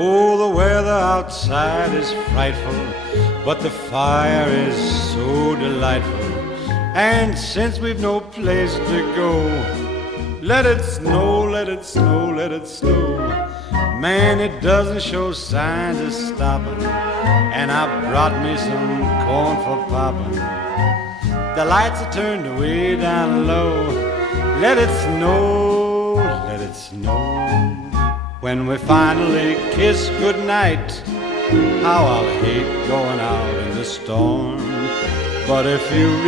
Oh, the weather outside is frightful, but the fire is so delightful. And since we've no place to go, let it snow, let it snow, let it snow. Man, it doesn't show signs of stopping, and I brought me some corn for popping. The lights are turned way down low. Let it snow, let it snow. When we finally kiss goodnight, how I'll hate going out in the storm. But if you